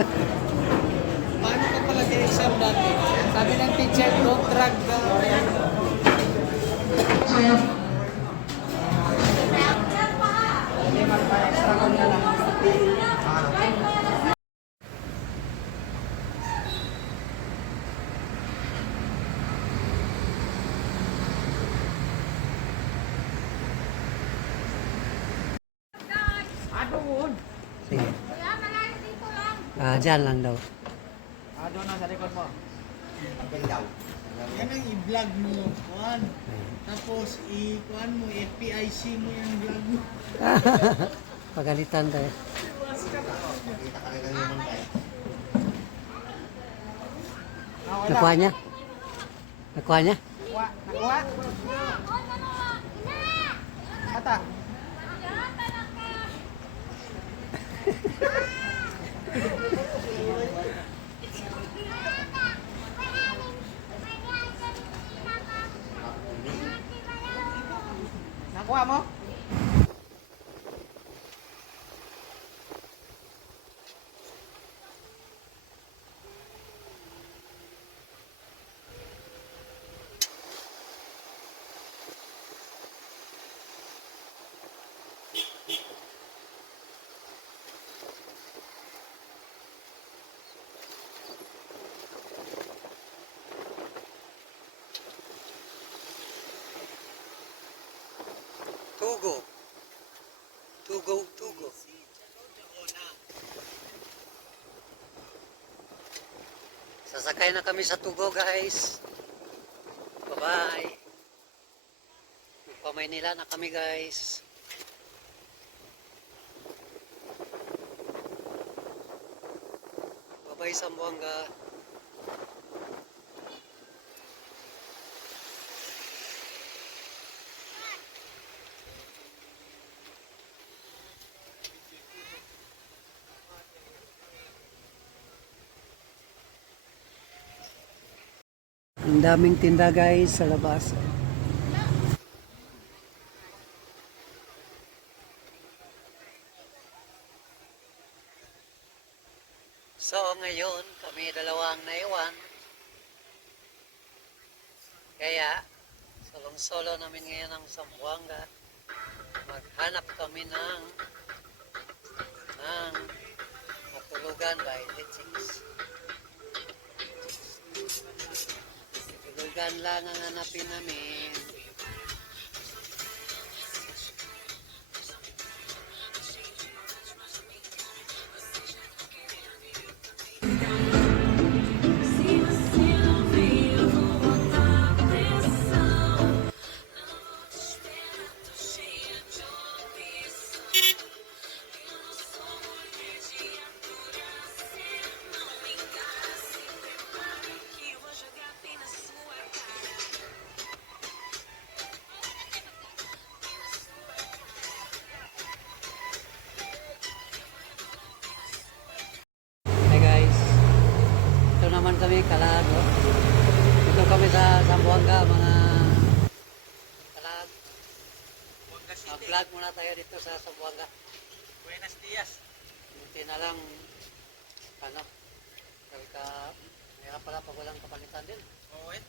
Paano ka pala exam dati? Sabi ng teacher, don't drag the... Hindi magpa-extra ko na lang. Doon. Sige. Dyan lang daw. Doon na sa likod mo. Yan ang i-vlog mo, Juan. Tapos i-kuan mo, FPIC mo yung vlog mo. Pagalitan tayo. Nakuha niya? Nakuha niya? Nakuha? Nakuha? Ata? Nakuha mo? Tugo. Tugo, tugo. Sasakay na kami sa Tugo, guys. Bye-bye. Magpa-Maynila na kami, guys. Bye-bye, Zamboanga. Ang daming tinda, guys, sa labas. So, ngayon, kami dalawang naiwan. Kaya, solong-solo namin ngayon ang Zamboanga. Maghanap kami ng matulugan by Litchings. Matulugan lang ang hanapin namin. Naman kami Kalag. Dito kami sa Zamboanga, mga Kalag. Mag-vlog muna tayo dito sa Zamboanga. Buenos dias. Buti na lang ano, sabi ka, mayroon pala pag walang kapalitan din. Oo eh.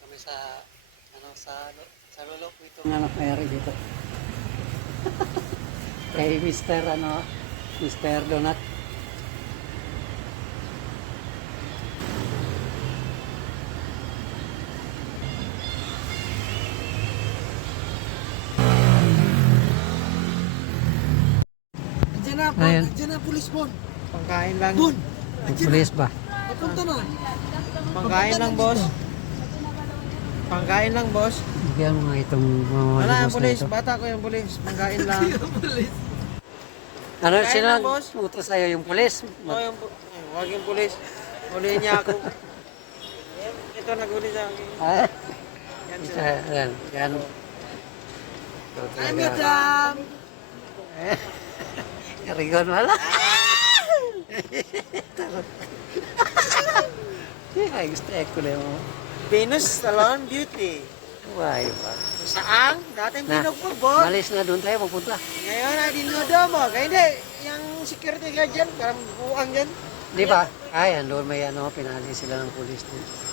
Kami sa ano, sa lolo ko itong ano, mayroon dito. Kay Mr. ano, Mr. Donut. Andiyan na, Ayan. andiyan na, pulis bon. Pangkain lang. Bon. Pulis ba? Papunta na. Pangkain lang, boss. Pangkain lang, boss. Bigyan mo nga itong mga Wala yung boss na pulis. ito. Bata ko yung pulis. Pangkain lang. Ano, Pangkain sino lang, boss. utos sa'yo? Yung pulis? Oo, yung huwag yung pulis. Huliin niya ako. Ito naguli sa akin. Ah, Yan ito, sila. yan, yan. Ay, madam! Rigon wala. Ay, gusto ko na mo. Venus Salon Beauty. Why ba? Saang? Dating Na. pinugbog. Malis na doon tayo magpunta. Ngayon na dinudo mo. Kaya hindi, yung security guard dyan, parang buang dyan. Di ba? Ay, andun may ano, pinali sila ng pulis doon.